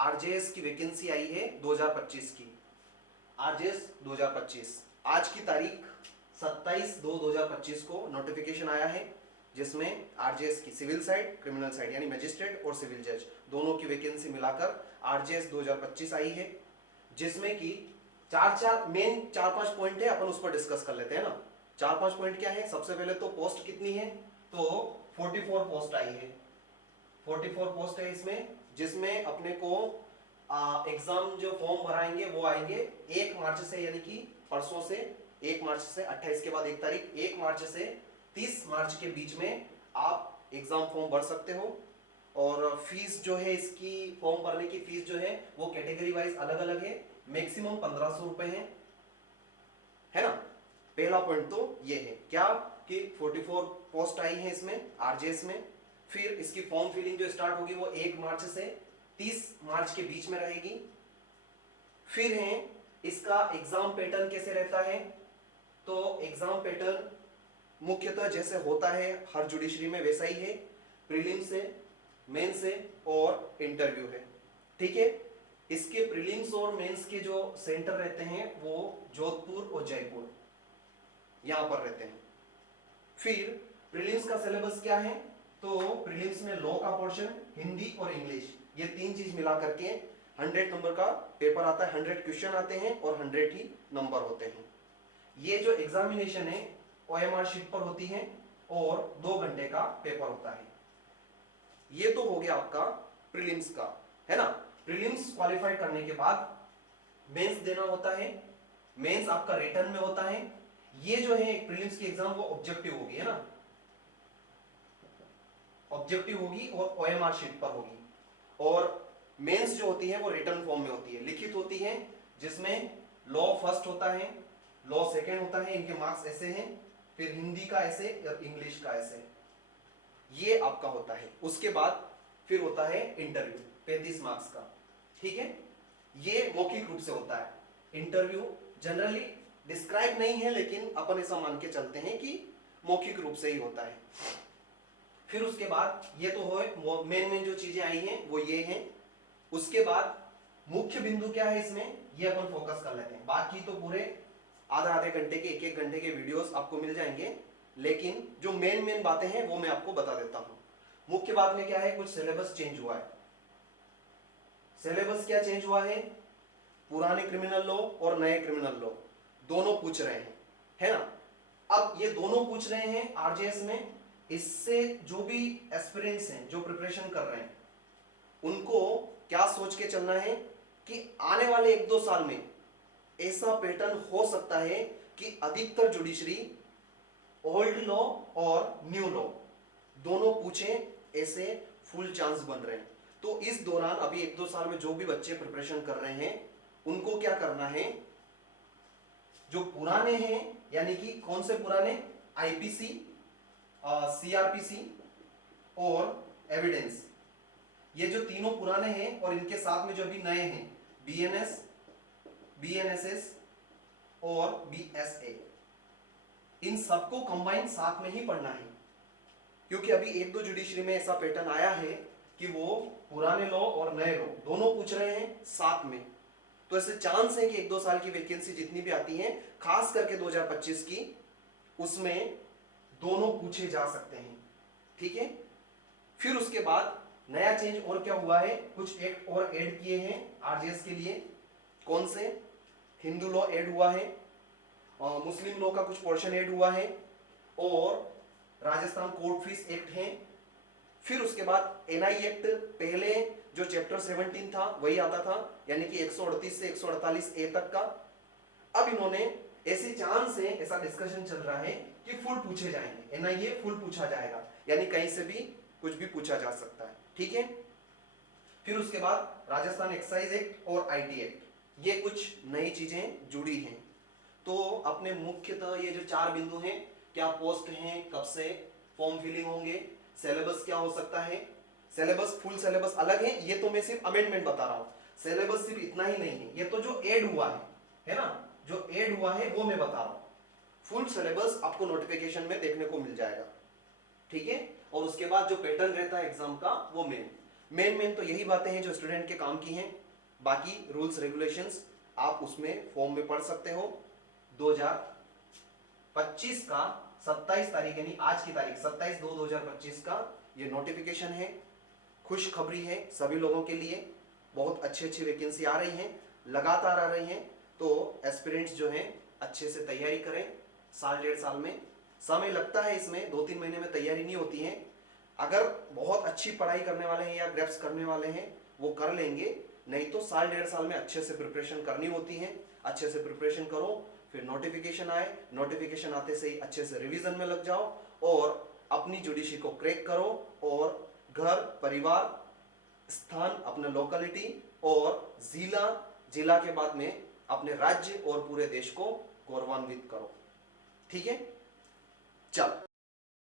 RJS की vacancy आई है 2025 की। आरजेएस 2025 आज की तारीख 27/2/2025 को नोटिफिकेशन आया है, जिसमें आरजेएस की सिविल साइड, क्रिमिनल साइड यानी मजिस्ट्रेट और सिविल जज दोनों की वैकेंसी मिलाकर आरजेएस 2025 आई है, जिसमें कि चार पांच पॉइंट है। अपन उस पर डिस्कस कर लेते हैं ना। 4-5 पॉइंट क्या है। सबसे पहले तो पोस्ट कितनी है, तो 44 पोस्ट आई है। 44 पोस्ट है इसमें, जिसमें अपने को एग्जाम जो फॉर्म भराएंगे वो आएंगे 1 मार्च से, यानी कि परसों से 1 मार्च से 28 के बाद 1 तारीख, 1 मार्च से 30 मार्च के बीच में आप एग्जाम फॉर्म भर सकते हो। और फीस जो है इसकी, फॉर्म भरने की फीस जो है वो कैटेगरी वाइज अलग अलग है। मैक्सिमम 1500 रुपए है ना। पहला पॉइंट तो ये है क्या कि 44 पोस्ट आई है इसमें आरजेएस में। फिर इसकी फॉर्म फिलिंग जो स्टार्ट होगी वो 1 मार्च से 30 मार्च के बीच में रहेगी। फिर है इसका एग्जाम पैटर्न कैसे रहता है, तो एग्जाम पैटर्न मुख्यतः जैसे होता है हर जुडिशरी में वैसा ही है। प्रीलिम्स है, मेंस है और इंटरव्यू है। ठीक है। इसके प्रीलिम्स और मेंस के जो सेंटर रहते हैं वो जोधपुर और जयपुर यहां पर रहते हैं। फिर प्रीलिम्स का सिलेबस क्या है, तो प्रीलिम्स में लॉ का पोर्शन, हिंदी और इंग्लिश, ये 3 चीज मिला करके 100 नंबर का पेपर आता है। 100 क्वेश्चन आते हैं और 100 ही नंबर होते हैं। ये जो एग्जामिनेशन है ओएमआर शीट पर होती है और 2 घंटे का पेपर होता है। ये तो हो गया आपका प्रीलिम्स का, है ना। प्रीलिम्स क्वालिफाई करने के बाद मेंस देना होता है। मेंस आपका रिटर्न में होता है। ये जो है प्रीलिम्स की एग्जाम वो ऑब्जेक्टिव होगी, है ना, ऑब्जेक्टिव होगी और ओएमआर शीट पर होगी। और मेंस जो होती है वो रिटर्न फॉर्म में होती है, लिखित होती है, जिसमें लॉ फर्स्ट होता है, लॉ सेकंड होता है, इनके मार्क्स ऐसे हैं, फिर हिंदी का ऐसे और इंग्लिश का ऐसे, ये आपका होता है। उसके बाद फिर होता है इंटरव्यू 35 मार्क्स का। ठीक है। ये मौखिक रूप से होता है। इंटरव्यू जनरली डिस्क्राइब नहीं है, लेकिन अपन ऐसा मान के चलते हैं कि मौखिक रूप से ही होता है। फिर उसके बाद ये तो हो मेन जो चीजें आई हैं वो ये हैं। उसके बाद मुख्य बिंदु क्या है इसमें, ये अपन फोकस कर लेते हैं। बाकी तो पूरे आधे घंटे के, 1 घंटे के वीडियोस आपको मिल जाएंगे, लेकिन जो मेन बातें हैं वो मैं आपको बता देता हूं। मुख्य बात में क्या है, कुछ सिलेबस चेंज हुआ है। सिलेबस क्या चेंज हुआ है, पुराने क्रिमिनल लॉ और नए क्रिमिनल लॉ दोनों पूछ रहे हैं, है ना। अब ये दोनों पूछ रहे हैं आरजेएस में। इससे जो भी एस्पिरेंट्स हैं, जो प्रिपरेशन कर रहे हैं, उनको क्या सोच के चलना है कि आने वाले 1-2 साल में ऐसा पैटर्न हो सकता है कि अधिकतर जुडिशरी ओल्ड लॉ और न्यू लॉ दोनों पूछें, ऐसे फुल चांस बन रहे हैं। तो इस दौरान अभी 1-2 साल में जो भी बच्चे प्रिपरेशन कर रहे हैं उनको क्या करना है, जो पुराने हैं, यानी कि कौन से पुराने, आईपीसी, सीआरपीसी और एविडेंस, ये जो तीनों पुराने हैं और इनके साथ में जो अभी नए हैं, बीएनएस, बीएनएसएस और बीएसए, इन सबको कंबाइन साथ में ही पढ़ना है। क्योंकि अभी 1-2 जुडिशरी में ऐसा पैटर्न आया है कि वो पुराने लॉ और नए लॉ दोनों पूछ रहे हैं साथ में। तो ऐसे चांस है कि 1-2 साल की वैकेंसी जितनी भी आती है, खास करके 2025 की, उसमें दोनों पूछे जा सकते हैं। ठीक है। फिर उसके बाद नया चेंज और क्या हुआ है, कुछ एक्ट और ऐड किए हैं आरजेएस के लिए। कौन से, हिंदू लॉ ऐड हुआ है, मुस्लिम लॉ का कुछ पोर्शन ऐड हुआ है, और राजस्थान कोर्ट फीस एक्ट है। फिर उसके बाद एनआई एक्ट, पहले जो चैप्टर 17 था वही आता था, यानी कि 138 से 148 ए तक का। अब इन्होंने ऐसे चांस है, ऐसा डिस्कशन चल रहा है कि फुल पूछे जाएंगे, एनआईए फुल पूछा जाएगा, यानी कहीं से भी कुछ भी पूछा जा सकता है। ठीक है। फिर उसके बाद राजस्थान एक्साइज एक्ट और आईटी एक्ट, ये कुछ नई चीजें जुड़ी हैं। तो अपने मुख्यतः ये जो 4 बिंदु हैं, क्या पोस्ट हैं, कब से फॉर्म फिलिंग होंगे, सिलेबस क्या हो सकता है, सिलेबस फुल सिलेबस अलग है, ये तो मैं सिर्फ अमेंडमेंट बता रहा हूं। सिलेबस सिर्फ इतना ही नहीं है, ये तो जो ऐड हुआ है ना, जो ऐड हुआ है वो मैं बता रहा हूं। फुल सिलेबस आपको नोटिफिकेशन में देखने को मिल जाएगा। ठीक है। और उसके बाद जो पैटर्न रहता है एग्जाम का वो मेन। मेन तो यही बातें हैं जो स्टूडेंट के काम की हैं। बाकी रूल्स रेगुलेशंस आप उसमें फॉर्म में पढ़ सकते हो। 2025 का 27 तारीख यानी आज की तारीख 27/2/2025 का ये नोटिफिकेशन है। खुश खबरी है सभी लोगों के लिए, बहुत अच्छी अच्छी वैकेंसी आ रही हैं, लगातार आ रही हैं। तो एस्पिरेंट्स जो हैं अच्छे से तैयारी करें। साल डेढ़ साल में समय लगता है, इसमें 2-3 महीने में तैयारी नहीं होती है। अगर बहुत अच्छी पढ़ाई करने वाले हैं या ग्रेप्स करने वाले हैं वो कर लेंगे, नहीं तो साल डेढ़ साल में अच्छे से प्रिपरेशन करनी होती है। अच्छे से प्रिपरेशन करो, फिर नोटिफिकेशन आए, नोटिफिकेशन आते से ही अच्छे से रिवीजन में लग जाओ और अपनी जुडिशरी को क्रैक करो और घर परिवार स्थान अपना लोकेलिटी और जिला के बाद में अपने राज्य और पूरे देश को गौरवान्वित करो। ठीक है, चल।